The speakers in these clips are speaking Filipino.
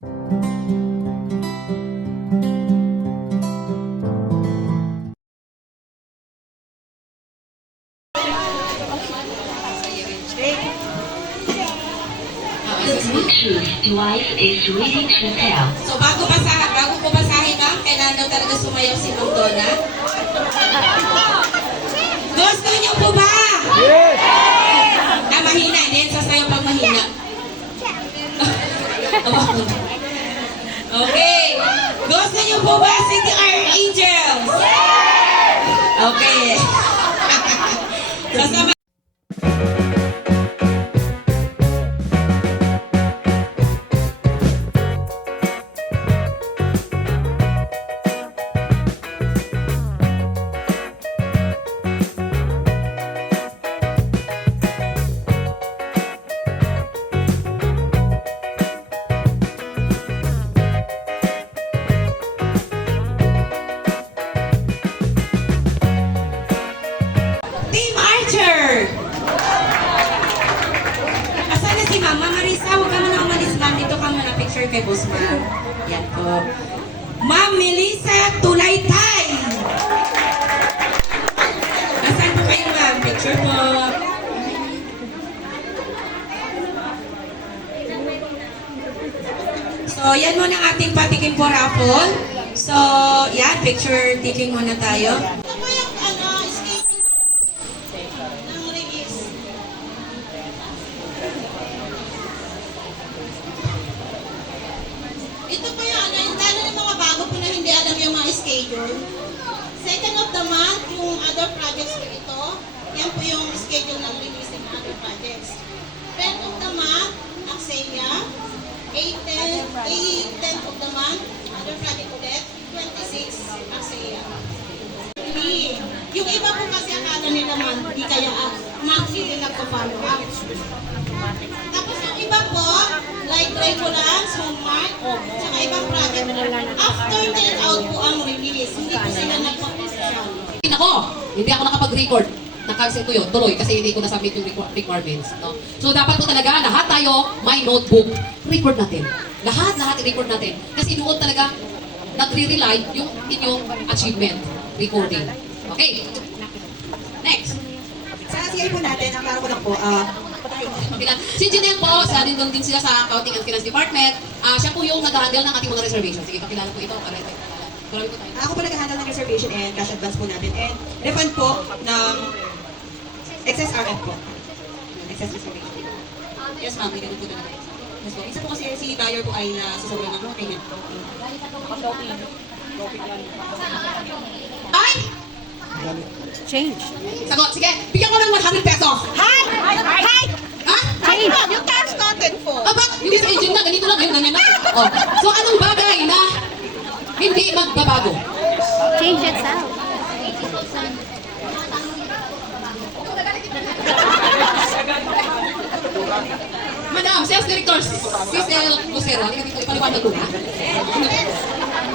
The Bluetooth device is ready to pair. So bago ko basahin ma'am, kailangan daw talaga sumayaw si Ma'am Donna. Gusto niyo po ba? Yes! Mahina. Hindi yan sasayaw pag mahina. Okay. Gusto niyo po ba si The Angels? Okay. Kasama. Team Archer! Asan na si Mama Marisa? Huwag ka muna umalis, ma'am. Dito ka muna picture kay Boss, ma'am. Yan po. Ma'am Melissa Tulaytay! Asan po kayo, ma'am? Picture po. So, yan muna ang ating patikim po raffle. So, yan, picture taking muna tayo. Ito po yung lalo ng mga bago po na hindi alam yung mga schedule. Second of the month, yung other projects po ito. Yan po yung schedule ng release ng other projects. 10th of the month, Axelia. 10th of the month, other project ulit. 26, Axelia. Yung iba po kasi akala nila monthly, kaya monthly din nagpa-follow up. Tapos yung iba po, like Regulance, Homemark, tsaka ibang project. After 10 out po ang release, hindi po sila nagpa-official. Ako, hindi ako nakapag-record. Na-cancel ko yun, tuloy, kasi hindi ko na-submit yung requirements. No? So dapat po talaga, lahat tayo, may notebook, record natin. Lahat i-record natin. Kasi doon talaga, nagre-rely yung inyong achievement, recording. Okay? Next. Sa CI po natin, ang klaro ko lang po, Si Janelle po, sa din sila sa Accounting and Finance Department. Siya po yung nag-handle ng ating mga reservations. Sige, pakilala po ito. Marami po tayo. ako po nag-handle ng reservation and cash advance po natin. And refund po ng excess RF po. Excess reservation. Yes ma'am, may ganun po talaga. Yes po. Isa po kasi si buyer po ay nasusobrang ng payment po. Ay! Change. Sagot, sige. Bigyan ko ng 100 pesos. Hi! Hi! Ha? Change! Yung cash natin po. Aba, hindi sa agent na, ganito lang, yun, ganyan na. Oh. So, anong bagay na hindi magbabago? Change itself. Madam, Sales Director, Cecil Lucero, hindi ka dito ipaliwanag ko na.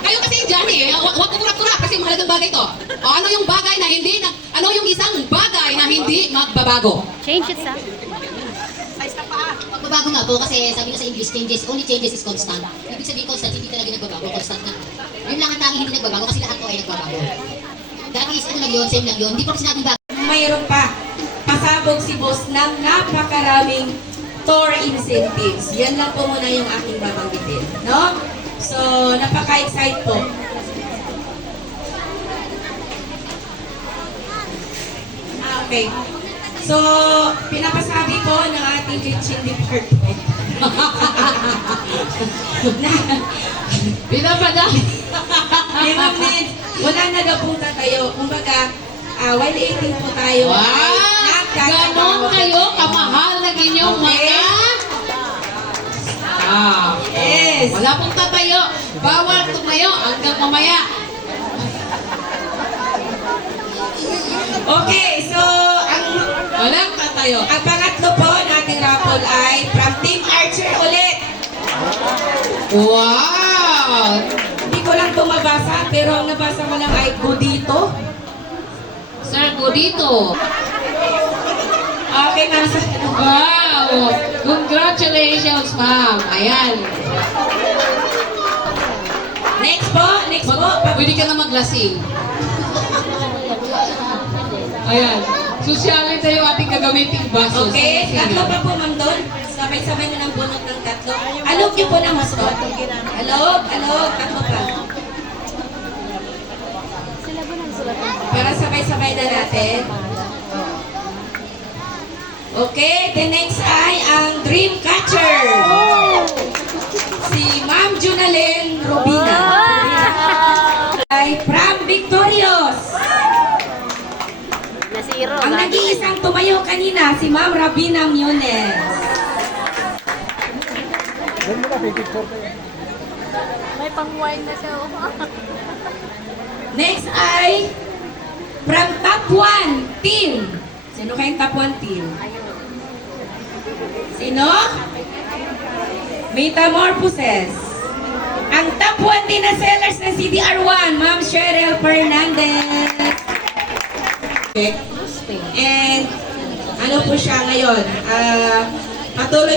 Kayo kasi dyan eh, huwag kukurap-kurap kasi mahalagang bagay to. O ano yung bagay na hindi, ano yung isang bagay na hindi magbabago? Change itself. Magbabago nga po kasi sabi nga sa English, only changes is constant. Ibig sabihin constant, hindi talaga nagbabago, constant na. Yun lang ang tanging hindi nagbabago kasi lahat po ay nagbabago. Dahil is ano lang yun, same lang yun, hindi po sinabing bago. Mayroon pa. Pasabog si Boss ng napakaraming tour incentives. Yan lang po muna yung aking babanggitin. No? So, napaka-excite po. Okay. So, pinapasabi po ng ating kitchen department. Pinapada. Ma'am Ned, wala na daw pong tatayo. Kumbaga, while eating po tayo. Wow! Ganon kayo kamahal na inyong mga... Yes. Wala pong tatayo. Bawal tumayo hanggang mamaya. Okay, so, Walang tatayo. ang pangatlo po nating raffle ay from Team Archer ulit. Wow! Hindi ko lang ito mabasa, pero ang nabasa ko lang ay Godito. Sir Godito. Okay, nasa Wow! Congratulations, ma'am. Ayan. next po. Pwede ka na maglasing. Ayan. Sosyalin tayo ating gagamiting baso. Okay, tatlo pa po ma'am doon. Sabay-sabay na ng bunot ng tatlo. Alog niyo po ng gusto. Alog, tatlo pa. Para sabay-sabay na natin. Okay, the next ay ang dream catcher. Si Ma'am Junalyn Robina. Ay from Victorious. Nasiro. Ang nag-iisang tumayo kanina, si Ma'am Rabina Munes. May pang-wine na siya. Next ay from Top 1 Team. Sino kayong Top 1 Team? Sino? Metamorphosis. Ang Top 1 Team na sellers ng CDR1, Ma'am Cheryl Fernandez. Okay. And ano po siya ngayon? Patuloy.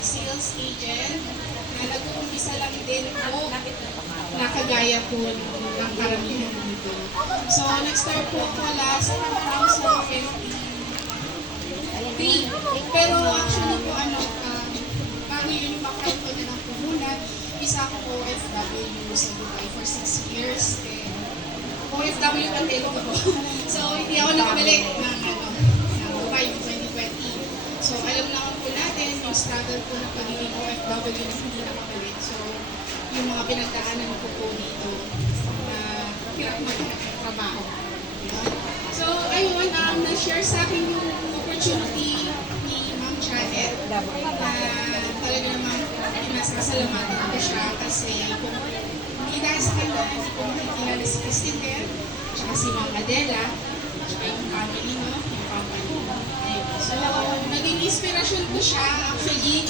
Sales agent na nag-uumpisa lang din po na kagaya po ng karamihan dito. So, nag-start po ako last 2023. Pero actually po, bago yun makain ko na ng puhunan, isa ako OFW sa Dubai for 6 years. OFW pa din ko. So, hindi ako nakabalik ng Dubai yung 2020. So, alam naman po natin yung struggle po ng pagiging OFW na hindi nakabalik. So, yung mga pinagdaanan ko po dito na hirap maghanap ng trabaho. Diba? So, ayun, na-share sa akin yung opportunity ni Ma'am Janet na talaga naman pinasasalamatan ko siya kasi kung hindi dahil sa kanya, hindi ko makikilala si Christine, tsaka si Ma'am Adela, tsaka yung family, no? Yung company. Ayun. So, naging inspirasyon ko siya actually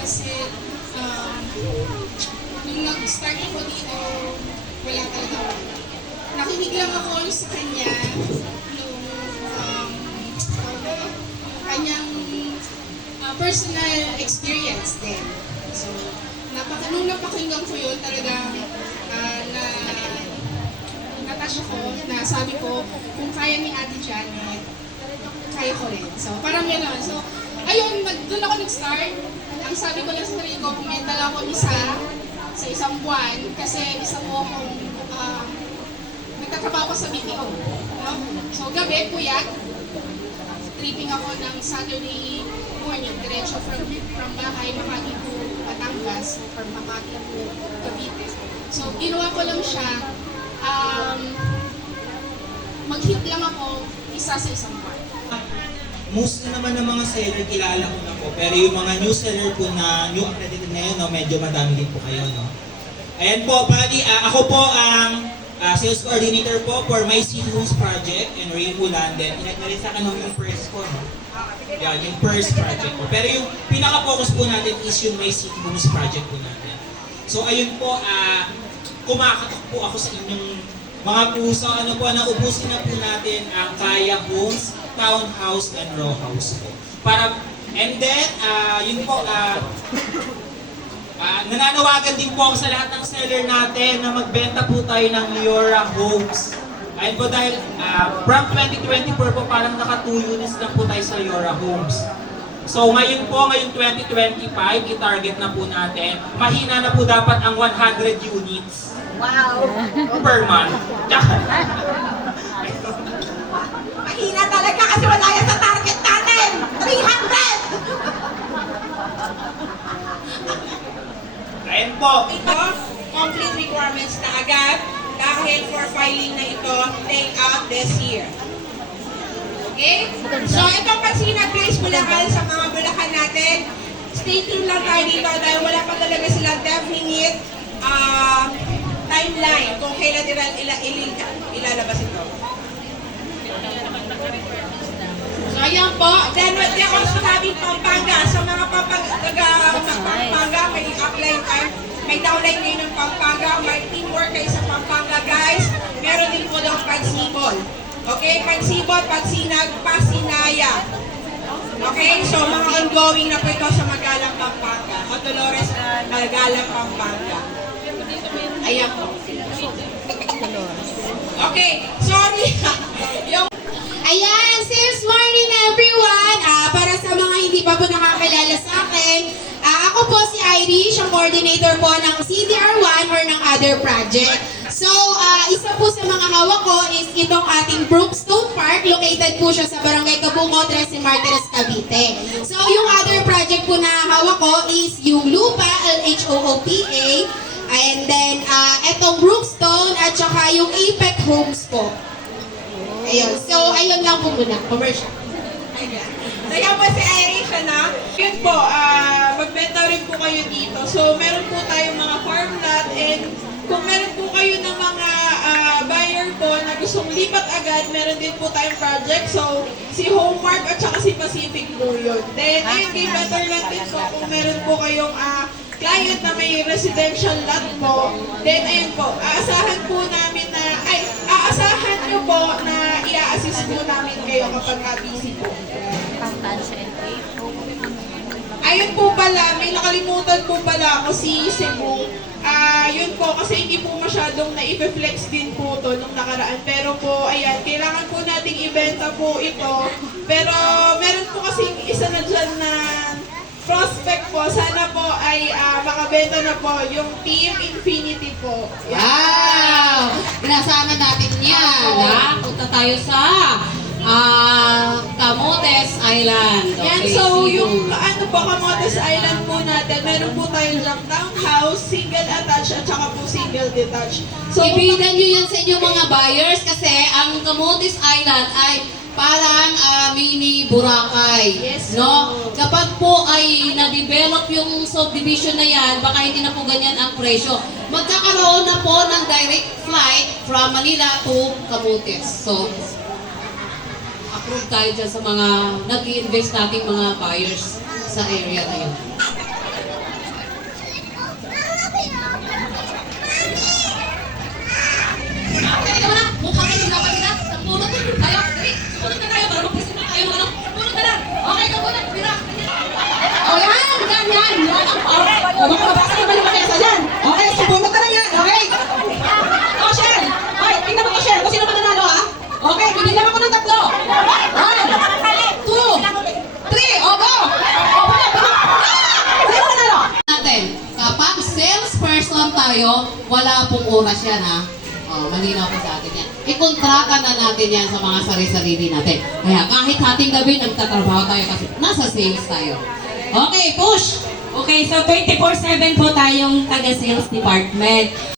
kasi nung nag-start ako dito, wala talaga ako. Nakinig lang ako sa kanya nung kanyang personal experience din. So, nung napakinggan ko yun, talaga natasya ko, na sabi ko, kung kaya ni Ate Janet, kaya ko rin. So, parang gano'n. So, ayun, doon ako nag-start. Ang sabi ko lang sa sarili ko, pumental ako isa sa isang buwan kasi isa po akong nagtatrabaho ko sa BPO. No? So, gabi, puyat, tripping ako ng Saturday morning, diretso from bahay, Makati to Batangas, or Makati to Cavite. So, ginawa ko lang siya, mag-hit lang ako isa sa isang buwan. Most na naman ng mga seller, kilala ko na po. Pero yung mga new seller po na new accredited na yun, no, medyo madami din po kayo. No? Ayan po, buddy, ako po ang sales coordinator po for My City Homes Project in Rainbow London. Inag na rin sa akin yung first ko. No? Yan, yung first project po. Pero yung pinaka-focus po natin is yung My City Homes Project po natin. So ayun po, kumakatok po ako sa inyong mga puso. Ano po, naubusin na po natin ang Kaya Homes, Townhouse, and Row House po. And then, yun po, nananawagan din po ako sa lahat ng seller natin na magbenta po tayo ng Liora Homes. Ayun po dahil from 2024 po parang naka 2 units lang po tayo sa Liora Homes. So ngayon po, ngayong 2025, i-target na po natin. Mahina na po dapat ang 100 units. Wow! Per month. Mahina talaga kasi wala yan sa target natin! 300! Ayun po. Ito, complete requirements na agad dahil for filing na ito, take out this year. Okay? So, itong Pansina Place Bulacan sa mga Bulacan natin, stay tuned lang tayo dito dahil wala pa talaga silang definite timeline kung kailan nila ilalabas ito. So, ayan po. Then, we also having Pampanga. Sa mga Pampanga, may apply tayo. May downline ngayon ng Pampanga. May teamwork kayo sa Pampanga, guys. Meron din po ng Pagsibol. Okay? Pagsibol, Pagsinag, Pasinaya. Okay? So, mga ongoing na po ito sa Magalang, Pampanga. O Dolores, Magalang, Pampanga. Ayan po. Okay, sorry. Yung ayan, sales morning everyone. Para sa mga hindi pa po nakakilala sa akin, ako po si Irish, ang coordinator po ng CDR1 or ng other project. So, isa po sa mga hawak ko is itong ating Brookstone Park. Located po siya sa Barangay Cabungo, Tres Martires, Cavite. So, yung other project po na hawak ko is yung Lupa, LHOOPA. And then, etong Brookstone at saka yung Apex Homes po. Ayun. So, ayun lang po muna. Commercial. Ayan. So yan po si Irish, ano? Yun po, magbenta rin po kayo dito. So meron po tayong mga farm lot and kung meron po kayo ng mga buyer po na gustong lipat agad, meron din po tayong project. So si Homemark at saka si Pacific Blue yun. Then ayun kay Better Lot din po kung meron po kayong client na may residential lot po. Then ayun po, aasahan po namin na, aasahan nyo po na i-assist po namin kayo kapag busy po. Ayun po pala, may nakalimutan po pala ako si Cebu. Yun po, kasi hindi po masyadong na-flex din po to nung nakaraan. Pero po, ayan, kailangan po nating ibenta po ito. Pero meron po kasi isa na dyan na prospect po. Sana po ay makabenta na po yung Team Infinity po. Wow! Inasahan natin yan, ha? Punta tayo sa Camotes Island. Yan, Okay, so see you. yung ano po, Camotes Island po natin, meron po tayong jump townhouse, single attached at saka po single detached. So, Ibigan nyo yan sa inyong mga buyers kasi ang Camotes Island ay parang mini Boracay. Yes, no? po. Kapag po ay na-develop yung subdivision na yan, baka hindi na po ganyan ang presyo. Magkakaroon na po ng direct flight from Manila to Camotes. So, approve tayo dyan sa mga nag-i-invest nating mga buyers sa area na yun. Teka mo na, mukha kayo dapat sila. Sa puno tayo. Dali, sumunod na tayo para mag-isip na tayo mga puno na lang. Okay, kamunod, pira. O yan, ganyan. O makabasa naman yung pamesa dyan. Okay, supunod ka lang yan. Okay. O, Sher. Ay, tingnan mo ko, Sher. Kung sino man nanalo, ha? Okay, bibigyan ako ng 3. 1, 2, 3. O, go. O, bala. Sino nanalo? Natin, kapag salesperson tayo, wala pong oras yan ha. Malinaw po sa atin yan. Ikontrata na natin yan sa mga sarili-sarili natin. Kaya kahit hating gabi, nagtatrabaho tayo kasi nasa sales tayo. Okay, push! Okay, so 24/7 po tayong taga-sales department.